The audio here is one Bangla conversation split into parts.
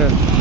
আছে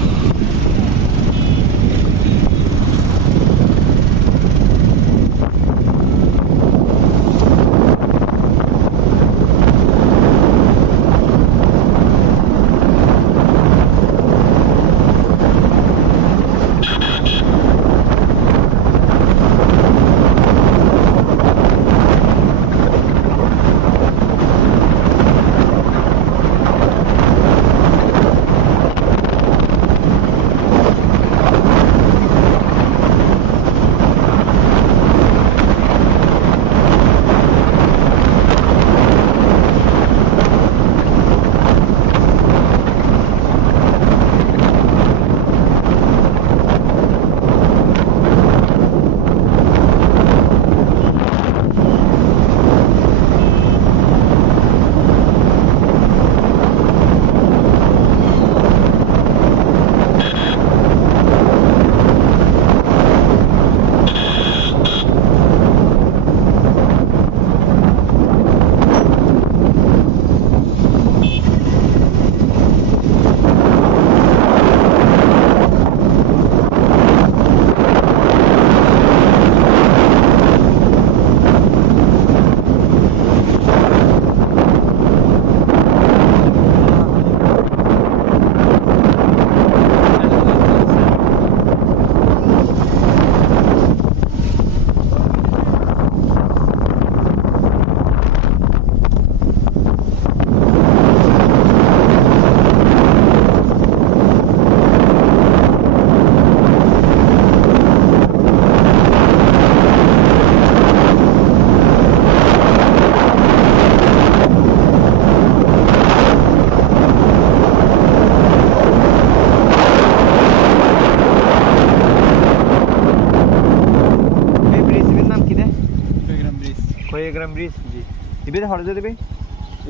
bridge. খয়েগ্রাম ব্রিজ জি ইবেদে হরজে দেবে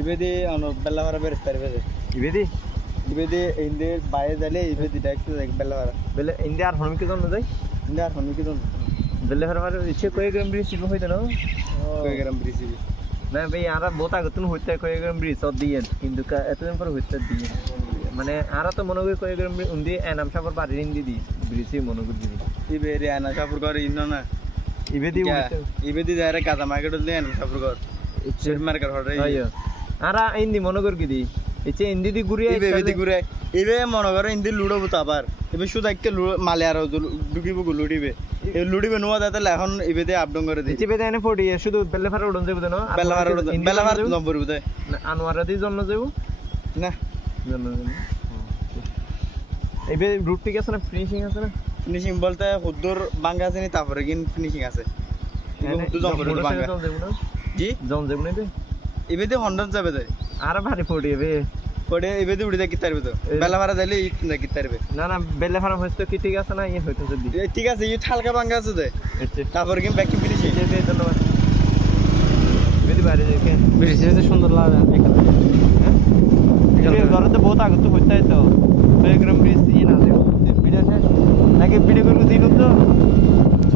Ibedi ano Bellavara berestar ibedi. ইবেদি Ibedi inde baye dale ibedi direct like Bellavara. বেলে ইন্ডিয়া আর হরমিকে জন্য যাই Inde ar honu kidon. বেলে হরমার ইচ্ছে খয়েগ্রাম ব্রিজ ইবে হইতো না bridge. না ভাই আরা বহুত আগতুন হইতে খয়েগ্রাম ব্রিজ অদ দিয়ে কিন্তু এতদিন পর হইতে দিয়ে মানে আরা তো মনে করি উন্দি এনাম সাপর বাড়ির ইন্দি দি ব্রিজই মনে করি ana shapur gor inno na. ইবেদি kaza market ulle ana shapur gor. ইচ্ছে market hore. আইয়ো আরা ইন্দি মনে করি দি ইচ্ছে ইন্দি দি ঘুরিয়ে Ibe ibedi gure. Ibe মনে করো ইন্দি লুডো বুতা আবার। এবে শুধু একটা মালে আর ঢুকিব লুডিবে লুডিবে নোয়া দাঁতালে এখন ইবেদে আপডাউন করে দিই ইচ্ছে বেদে এনে ফোর্টি শুধু বেলে ফারা উড়ন যাব না? বেলাভার বেলাভার নম্বর বুঝে আনোয়ারা দি। জন্য যাব না। জন্য রুট ঠিক আছে না? ফিনিশিং আছে না? ফিনিশিং বলতে হুদ্দুর বাঙ্গা আছে নি তারপরে গিন ফিনিশিং আছে। হ্যাঁ, হুদ্দুর জম্পরে বাঙ্গা। না? জি? জন যাব না এবে ইবেদে হন্ডন যাবে তাই। আর ভারি ফোর্টি এবে। পরে ইবেদে উড়ি দেখি তারবে তো এই- বেলাভারা যাইলে ইট দেখি তারবে না না বেলা ফারা হয়েছে কি ঠিক আছে না ইয়ে হইতেছে ঠিক আছে ইট হালকা বাঙ্গা আছে তো আচ্ছা। তারপরে গিন ব্যাক ফিনিশিং ধন্যবাদ। বেদি বাইরে দেখে ব্রিজে সুন্দর লাগে ঘরে তো বহুত আগত হইতে তো। বেগ্রাম ব্রিজ ইয়ে না দেখো ভিডিও শেষ